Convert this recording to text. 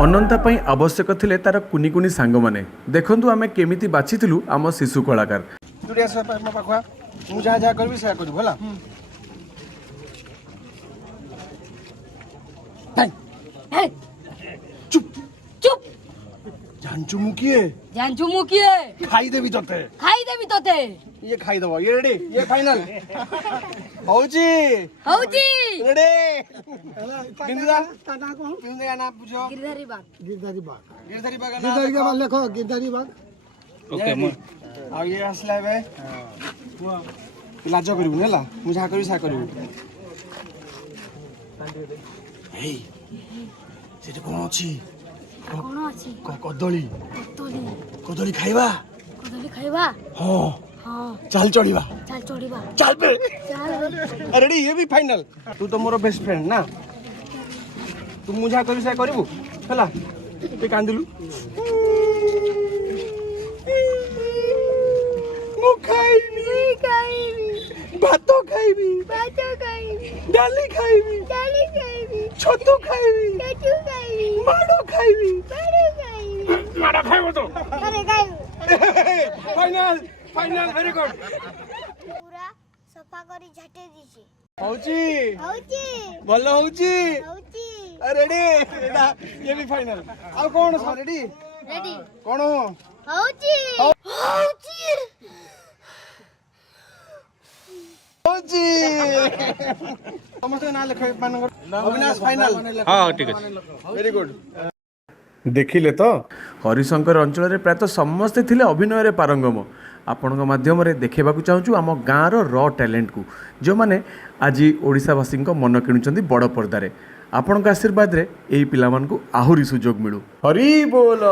ଅନନ୍ତା ପାଇଁ ଆବଶ୍ୟକ ଥିଲେ ତାର କୁନି କୁନି ସାଙ୍ଗମାନେ। ଦେଖନ୍ତୁ ଆମେ କେମିତି ବାଛିଥିଲୁ ଆମ ଶିଶୁ କଳାକାର। ତୁଡ଼ି ଆସ ମୋ ପାଖୁଆ ମୁଁ ଯାହା ଯାହା କରିବି ସେୟା କରିବୁ ହେଲା। ଚୁপ चुप ଜାଣିଛୁ ମୁଁ କିଏ? जानचु मु किए ଖାଇଦେବି ତତେ। खाई देबी तोते ଇଏ ଖାଇଦବ। ଇଏ ରେଡି? ଇଏ ଫାଇନାଲ ହଉଛି हौजी ରେଡି। ବିନ୍ଦୁଦା ବିନ୍ଦୁଦା ନା ବୁଝ। गिरधारी बाग गिरधारी बाग गिरधारी के बाद लिखो गिरधारी बाग। ଓକେ ଆଉ ଇଏ ଆସିଲା ଏବେ ଲାଜ କରିବୁନି ହେଲା। ମୁଁ ଯାହା କରିବି ସେୟା କରିବୁ। ହେଇ ସେଠି କଣ ଅଛି? कौन अछि କଦଳୀ कतली କଦଳୀ ଖାଇବା। कदली खाइबा ହଁ हां ଚାଲ ଚଢିବା। चल चढ़ीबा ଚାଲ ବେ। चल ରେଡି? ଇଏ ବି ଫାଇନାଲ। ତୁ ତ ମୋର ବେଷ୍ଟ ଫ୍ରେଣ୍ଡ ନା। ତୁ ମୁଁ ଯାହା କରିବି ସେୟା କରିବୁ ହେଲା। ତୁ କାନ୍ଦିଲୁ। ମୁଁ ଖାଇବି ଭାତ ଖାଇବି ଡାଲି ଖାଇବି ଛତୁ ଖାଇବି ମାଡ଼ ଖାଇବି। ମାଡ଼ ଖାଇବ ତ? Final final very good. पूरा सफा करी झटे दीची ହଉଛି हौची ଭଲ ହଉଛି। हौची ରେଡି? ଏଇଟା ଇଏ ବି ଫାଇନାଲ। ଆଉ କଣ ରେଡି? रेडी କଣ हौची हौची ହଉଛି? ସମସ୍ତେ ନାଁ ଲେଖ ମାନଙ୍କର। ଅବିନାଶ ଫାଇନାଲ। ହଁ ଠିକ ଅଛି। Very good. ଦେଖିଲେ ତ ହରିଶଙ୍କର ଅଞ୍ଚଳରେ ପ୍ରାୟତଃ ସମସ୍ତେ ଥିଲେ ଅଭିନୟରେ ପାରଙ୍ଗମ। ଆପଣଙ୍କ ମାଧ୍ୟମରେ ଦେଖାଇବାକୁ ଚାହୁଁଛୁ ଆମ ଗାଁର ଟ୍ୟାଲେଣ୍ଟକୁ, ଯେଉଁମାନେ ଆଜି ଓଡ଼ିଶାବାସୀଙ୍କ ମନ କିଣୁଛନ୍ତି ବଡ଼ ପର୍ଦ୍ଦାରେ। ଆପଣଙ୍କ ଆଶୀର୍ବାଦରେ ଏହି ପିଲାମାନଙ୍କୁ ଆହୁରି ସୁଯୋଗ ମିଳୁ। ହରି ବୋଲ।